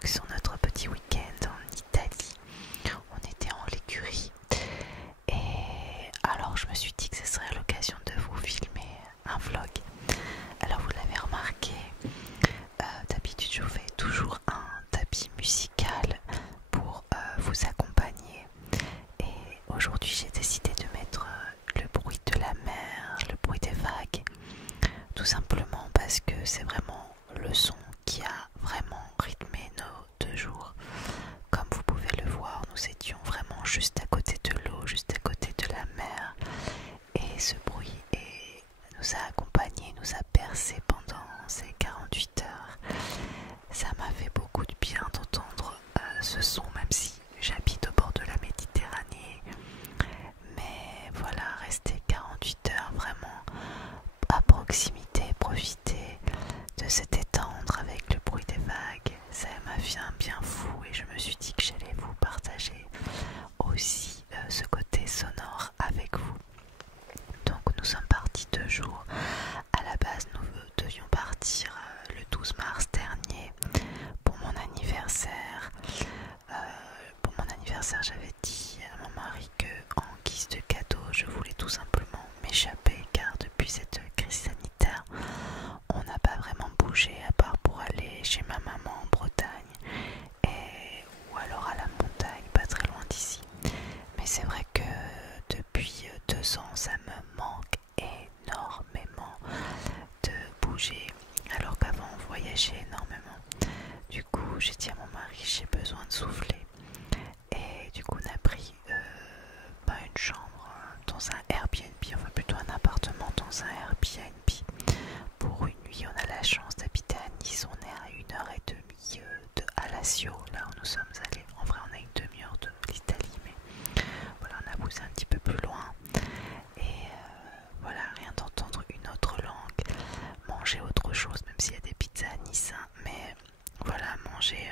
vlog sur notre petit week-end en Italie. On était en l'écurie et alors je me suis dit que ce serait l'occasion de vous filmer un vlog. Alors vous l'avez remarqué, d'habitude je vous fais toujours un tapis musical pour vous accompagner. Et aujourd'hui j'ai décidé de mettre le bruit de la mer, le bruit des vagues, tout simplement parce que c'est vraiment le son qui a vraiment rythmé nos 2 jours. Comme vous pouvez le voir, nous étions vraiment juste à côté de l'eau, juste à côté de la mer, et ce bruit nous a accompagnés, nous a bercés pendant ces 48 heures. Ça m'a fait beaucoup de bien d'entendre ce son, même si j'habite au bord de la Méditerranée. Mais voilà, rester 48 heures vraiment à proximité, profiter de se détendre avec le bruit des vagues, ça m'a fait un bien fou et je me suis dit que j'allais vous partager aussi ce côté sonore avec vous. Donc nous sommes partis 2 jours. À la base nous devions partir le 12 mars dernier pour mon anniversaire. Pour mon anniversaire j'avais dit à mon mari que en guise de cadeau je voulais tout simplement m'échapper, car depuis cette crise sanitaire on n'a pas vraiment bougé à part pour aller chez ma maman en Bretagne ou alors à la montagne pas très loin d'ici. Mais c'est vrai que depuis 2 ans ça me manque énormément de bouger, alors qu'avant on voyageait énormément. Du coup j'ai dit à mon mari j'ai besoin de souffler, et du coup on a pris pas une chambre dans un Airbnb, enfin plutôt un appartement dans un Airbnb pour une nuit. On a la chance d'habiter à Nice, on est à 1h30 de Alassio, là où nous sommes allés. En vrai on a une demi-heure de l'Italie, mais voilà, on a poussé un petit peu plus loin. Et voilà, rien d'entendre une autre langue, manger autre chose, même s'il y a des pizzas à Nice, hein, mais voilà, manger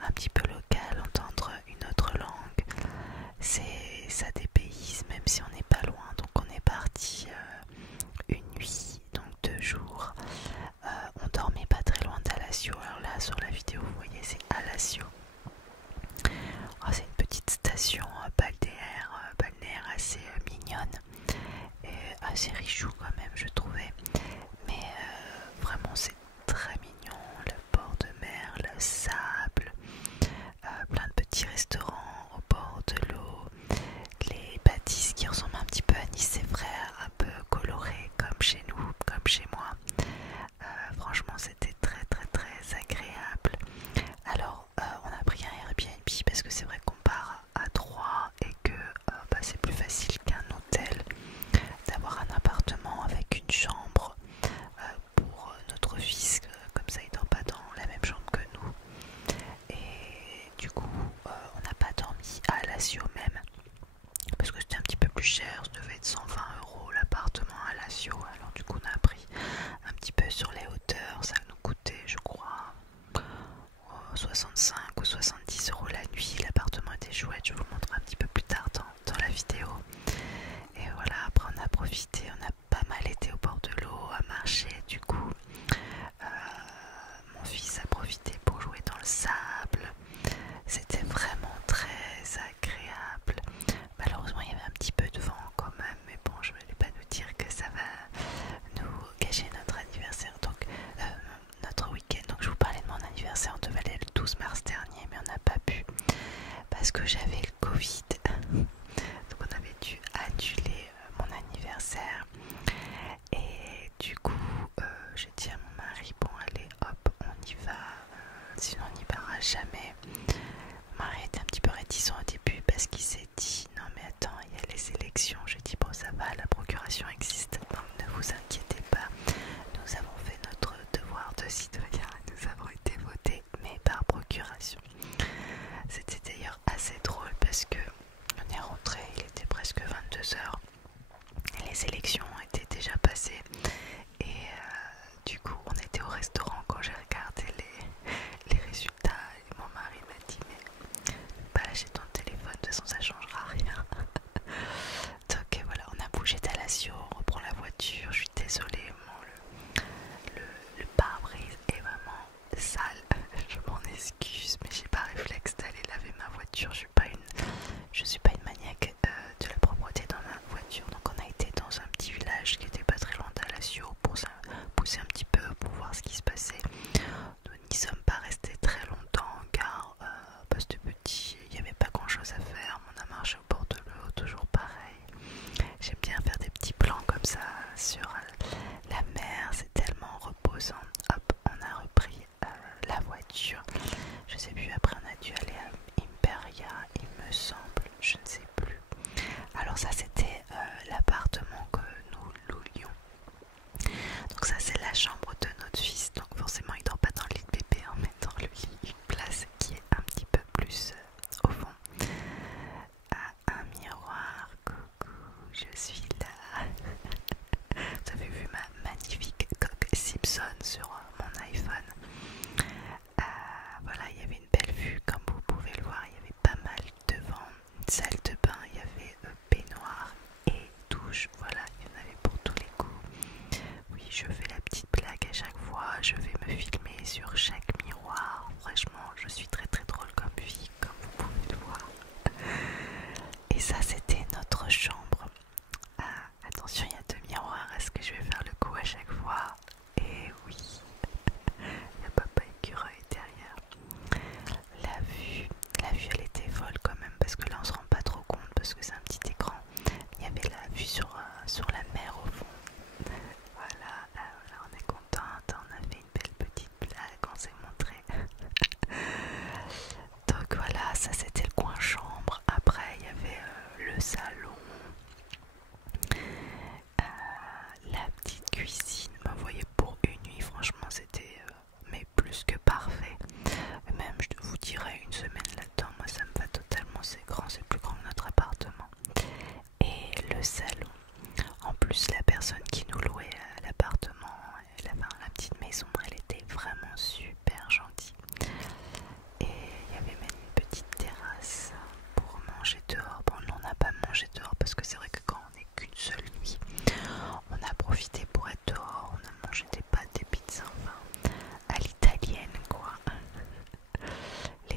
un petit peu local, entendre une autre langue, ça dépayse, même si on n'est pas loin. Donc on est parti une nuit, donc 2 jours. On dormait pas très loin d'Alassio. Alors là sur la vidéo vous voyez c'est Alassio. Oh, c'est une petite station balnéaire assez mignonne et assez richou quand même je trouvais. Mais vraiment c'est très mignon, le bord de mer, le sable, plein de petits restaurants au bord de l'eau, les bâtisses qui ressemblent un petit peu à Nice, c'est vrai, un peu colorées comme chez nous, comme chez moi. Franchement c'était très très très agréable. Alors on a pris un Airbnb parce que c'est vrai qu'on part à 3 et que c'est plus facile qu'un hôtel d'avoir un appartement avec une chambre pour notre fils, comme ça il dort pas dans la même chambre que nous. Et du coup on n'a pas dormi à Alassio même parce que c'était un petit peu plus cher, ça devait être 120 € l'appartement à Alassio. Alors du coup on a pris un petit peu sur les hauteurs, ça nous coûtait je crois 65 ou 70 € la nuit. L'appartement était chouette, je vous le montrerai un petit peu plus tard dans la vidéo. Et voilà, après on a profité, on a pas mal été au bord de l'eau, à marcher. Du coup mon fils a profité pour jouer dans le sable. C'était vraiment très agréable. Malheureusement il y avait un petit peu de vent quand même, mais bon, je ne vais pas nous dire que ça va nous gâcher notre anniversaire, donc notre week-end. Donc je vous parlais de mon anniversaire, on devait aller le 12 mars dernier, mais on n'a pas pu parce que j'avais le Covid. Donc on avait dû annuler mon anniversaire. Et du coup j'ai dit à mon mari, bon allez hop on y va, sinon on n'y ira jamais. Mon mari était un petit peu réticent au début parce qu'il s'est dit non mais attends, il y a les élections. J'ai dit bon ça va, la procuration existe, donc ne vous inquiétez pas, nous avons fait notre devoir de citoyen, nous avons été votés mais par procuration. C'était d'ailleurs assez drôle parce que on est rentré, il était presque 22 heures et les élections étaient déjà passées. Et du coup on était au restaurant quand j'ai regardé les résultats et mon mari m'a dit mais pas lâcher ton téléphone, de toute façon ça changera rien. Donc voilà, on a bougé d'Alassio, on reprend la voiture. Je suis désolée, le pare-brise est vraiment sale, je m'en excuse.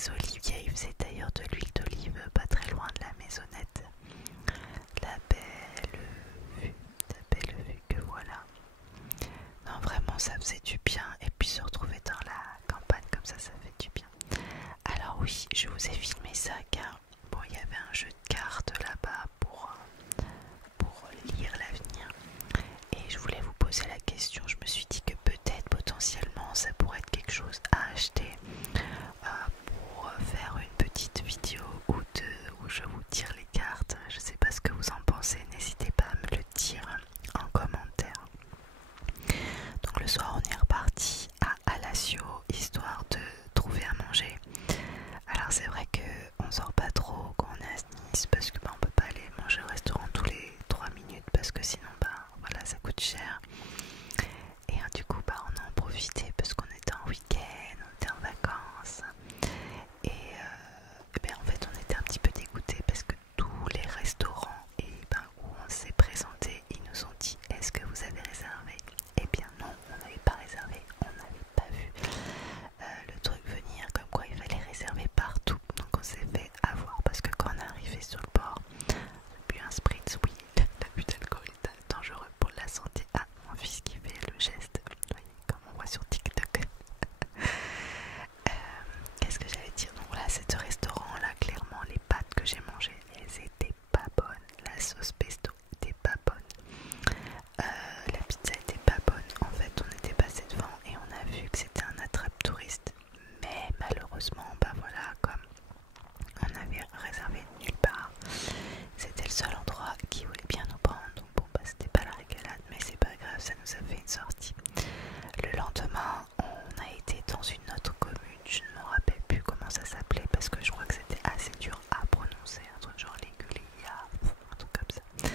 les oliviers. Il faisait d'ailleurs de l'huile d'olive pas très loin de la maisonnette. La belle vue que voilà. Non, vraiment, ça faisait du bien. Et puis se retrouver dans la campagne comme ça fait du bien. Alors oui, je vous ai filmé ça car bon, il y avait un jeu de cartes là-bas pour lire l'avenir. Et je voulais vous poser la question. Je me suis dit que peut-être potentiellement ça pourrait être quelque chose à acheter pour faire une petite vidéo ou deux où je vous tire les cartes. Je sais pas ce que vous en pensez. N'hésitez pas à me le dire en commentaire. Donc le soir on est reparti à Alassio histoire de trouver à manger. Alors c'est vrai qu'on sort pas trop quand on est à Nice parce que on peut pas aller manger au restaurant tous les 3 minutes parce que sinon voilà, ça coûte cher. Et du coup on a en profité parce qu'on était en week-end, on était en vacances. Et en fait on était un petit peu dégoûtés parce que tous les restaurants où on s'est présenté, ils nous ont dit est-ce que vous avez réservé? Eh bien non, on n'avait pas réservé, on n'avait pas vu le truc venir, comme quoi il fallait réserver partout. Donc on s'est fait avoir parce que quand on est arrivé sur le bord, on a bu un spritz, oui, l'abus d'alcool est dangereux pour la santé. Ah, mon fils qui fait le geste, oui, comme on voit sur TikTok. Qu'est-ce que j'allais dire? Donc voilà, ce restaurant là, clairement les pâtes que j'ai mangées, elles étaient pas bonnes. La sauce pesto était pas bonne. La pizza était pas bonne. En fait, on était passé devant et on a vu que c'était un attrape-touriste. Mais malheureusement, voilà, comme on avait réservé nulle part, c'était le seul endroit qui voulait bien nous prendre. Donc bon, c'était pas la régalade, mais c'est pas grave, ça nous a fait une sortie. Le lendemain, on a été dans une autre commune. Je ne me rappelle plus comment ça s'appelait parce que je crois que c'était assez dur à prononcer, un truc genre Légulia, un truc comme ça.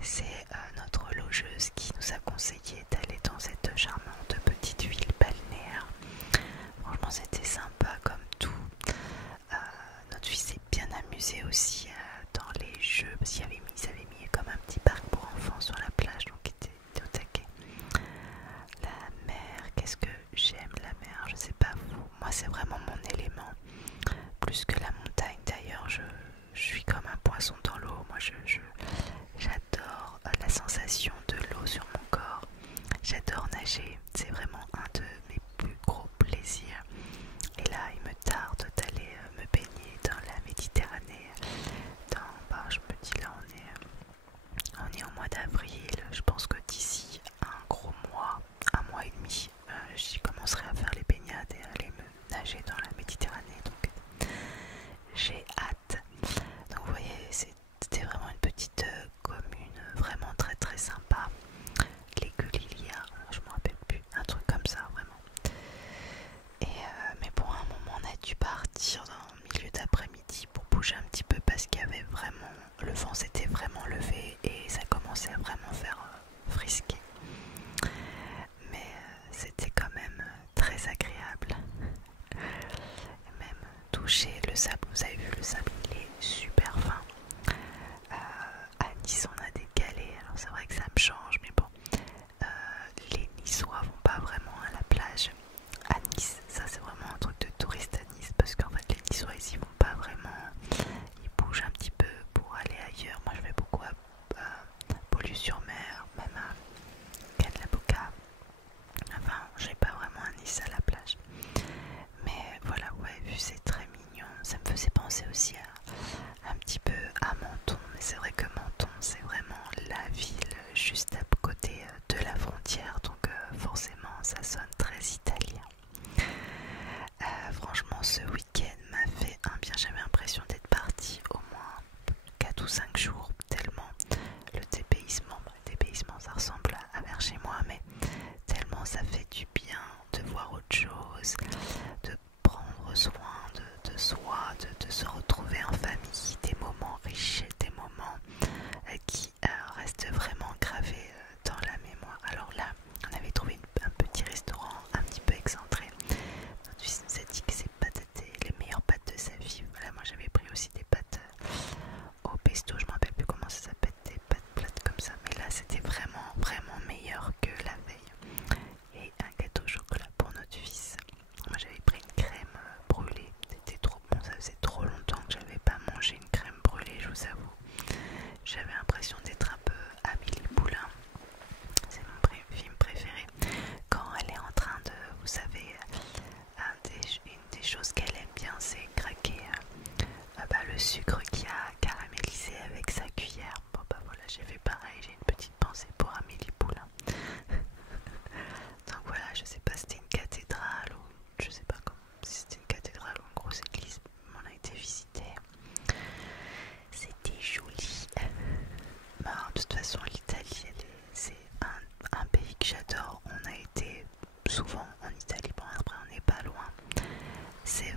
C'est notre logeuse qui nous a conseillé d'aller dans cette charmante petite ville balnéaire. Franchement c'était sympa comme tout. Notre fils s'est bien amusé aussi dans les jeux parce qu'ils avaient mis comme un petit parc pour enfants sur la plage, donc il était au taquet. La mer, qu'est-ce que j'aime la mer, je sais pas vous, moi c'est vraiment mon élément, plus que la montagne d'ailleurs, je suis comme un poisson dans l'eau, moi j'adore la sensation de l'eau sur mon corps, j'adore nager, c'est vraiment un de mes plus gros plaisirs. Et là il me tarde d'aller me baigner dans la Méditerranée, je me dis là on est au mois d'avril, je pense que d'ici un gros mois, un mois et demi, j'y commencerai à faire les baignades et à aller me nager dans la Méditerranée, donc j'ai hâte. Donc vous voyez, c'était vraiment une petite commune vraiment très très sympa. Les Gulilia, je me rappelle plus, un truc comme ça vraiment. Mais bon, à un moment on a dû partir dans le milieu d'après-midi pour bouger un petit peu parce qu'il y avait vraiment, le vent s'était vraiment levé et ça commençait à vraiment faire frisquer. Mais c'était quand même très agréable. Et même toucher le sable, vous avez vu le sable il est super fin. À Nice on a des galets, alors c'est vrai que ça me change mais bon, les Niçois vont pas vraiment à la plage à Nice, ça c'est vraiment un truc de touriste à Nice parce qu'en fait les Niçois ils y vont pas vraiment, ils bougent un petit peu pour aller ailleurs. Moi je vais beaucoup à Beaulieu-sur-Mer, même à Cannes-la-Boca, enfin j'ai pas vraiment à Nice à la plage, mais voilà, ouais, vu c'est très mignon, ça me faisait penser aussi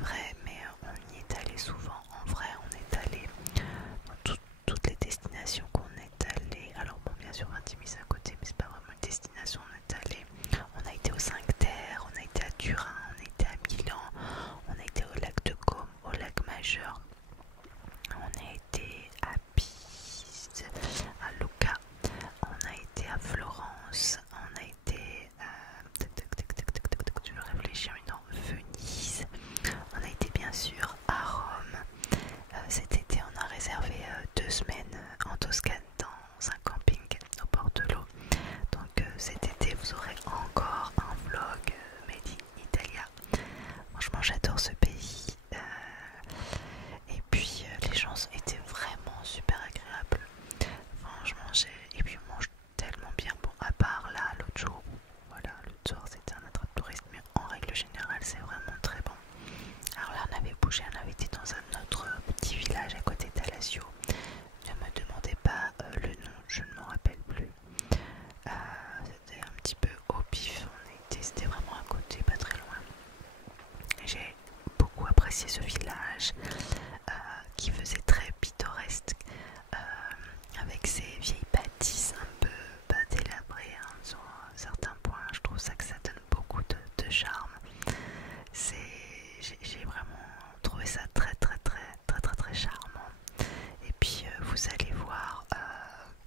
vrai, mais on y est allé souvent. En vrai, on est allé dans toutes les destinations qu'on est allé. Alors bon, bien sûr, Vintimille à côté, mais c'est pas vraiment une destination. On a été aux 5 Terres, on a été à Turin, on a été à Milan, on a été au lac de Côme, au lac Majeur, on a été à Pise, à Lucca, on a été à Florence, on a été à... je vais réfléchir, non, Venise, on a été bien sûr à Rome. Cet été on a réservé 2 semaines en Toscane dans un camping au bord de l'eau. Donc cet été vous aurez encore un vlog Made in Italia. Franchement j'adore ce pays. Et puis les gens étaient vraiment super agréables. Franchement et puis on mange tellement bien. Bon, à part là l'autre jour, voilà, l'autre soir c'était un attrape touriste, mais en règle générale c'est vraiment très bon. Alors là on avait bougé, on avait été dans un autre petit village à côté d'Alassio. Ne me demandez pas le nom, je ne m'en rappelle plus. C'était un petit peu au pif, c'était vraiment à côté, pas très loin. J'ai beaucoup apprécié ce village qui faisait très pittoresque, avec ses vieilles bâtisses un peu délabrées sur certains points. Je trouve ça que ça donne beaucoup de charme. J'ai vraiment trouvé ça très très très très très très charmant. Et puis vous allez voir,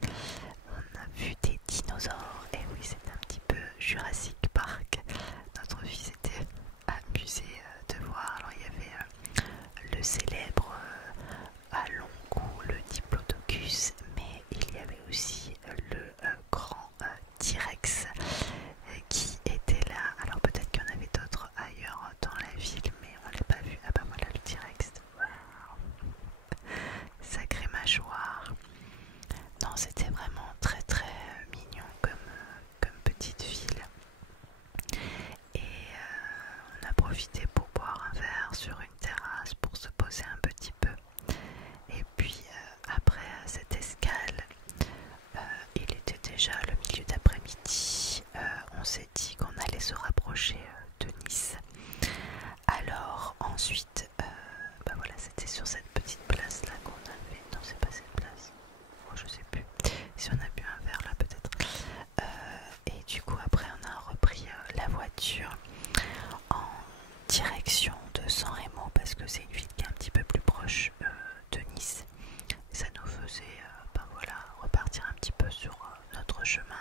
on a vu des dinosaures. Et oui, c'était un petit peu Jurassic Park. Notre fils était amusé de voir. Alors il y avait le célèbre à long cou, le Diplodocus, mais il y avait aussi le grand T-Rex qui était là. Alors peut-être qu'il y en avait d'autres ailleurs dans la ville, mais on l'a pas vu. Ah bah voilà le T-Rex. Wow. Sacrée mâchoire. Non, c'était vraiment très très mignon comme petite ville. Et on a profité pour boire un verre sur une terrasse pour se poser un petit peu. Et puis après cette escale, il était déjà le milieu d'après-midi. On s'est dit qu'on allait se rapprocher de Nice. Alors ensuite, bah voilà, c'était sur cette petite place là qu'on avait. Non, c'est pas cette place. Oh, je sais plus. Si on a bu un verre là peut-être. Et du coup après on a repris la voiture en direction de San Remo parce que c'est une ville qui est un petit peu plus proche de Nice. Et ça nous faisait ben voilà, repartir un petit peu sur notre chemin.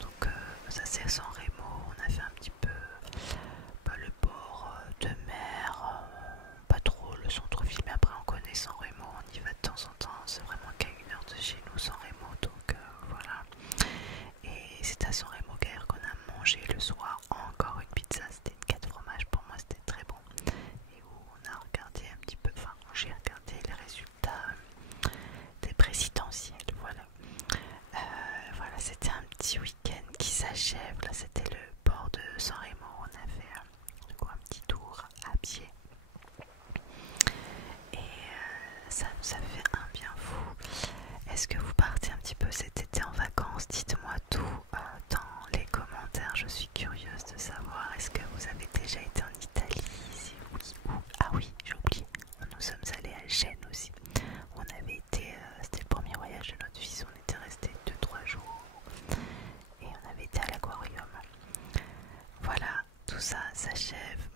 Donc ça c'est à San Remo, on a fait un petit peu le port de mer, pas trop le centre-ville, mais après on connaît San Remo, on y va de temps en temps, c'est vraiment qu'à 1 heure de chez nous San Remo, donc voilà. Et c'est à San Remo Guerre qu'on a mangé le soir encore une pizza, c'était une 4 fromages, pour moi c'était très bon. Et où on a regardé un petit peu, enfin j'ai regardé les résultats des présidentielles, voilà. Voilà, c'était un petit week-end qui s'achève, là c'était le port de San Remo, on a fait un petit tour à pied. Et ça nous a fait un bien fou. Est-ce que vous partez un petit peu cet été en vacances? Dites-moi tout dans les commentaires, je suis curieuse de savoir. Est-ce que vous avez déjà été en Italie? Si oui, où? Ah oui, j'ai oublié, nous sommes allés à Gênes aussi. On avait été, c'était le premier voyage de notre fils, on était resté 2-3 jours et on avait été à l'aquarium. Voilà, tout ça s'achève.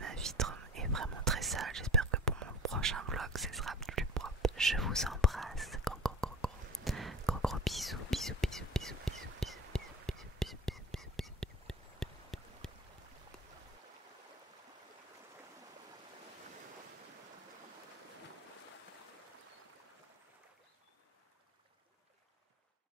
Ma vitre est vraiment très sale. J'espère que pour mon prochain vlog ce sera plus propre. Je vous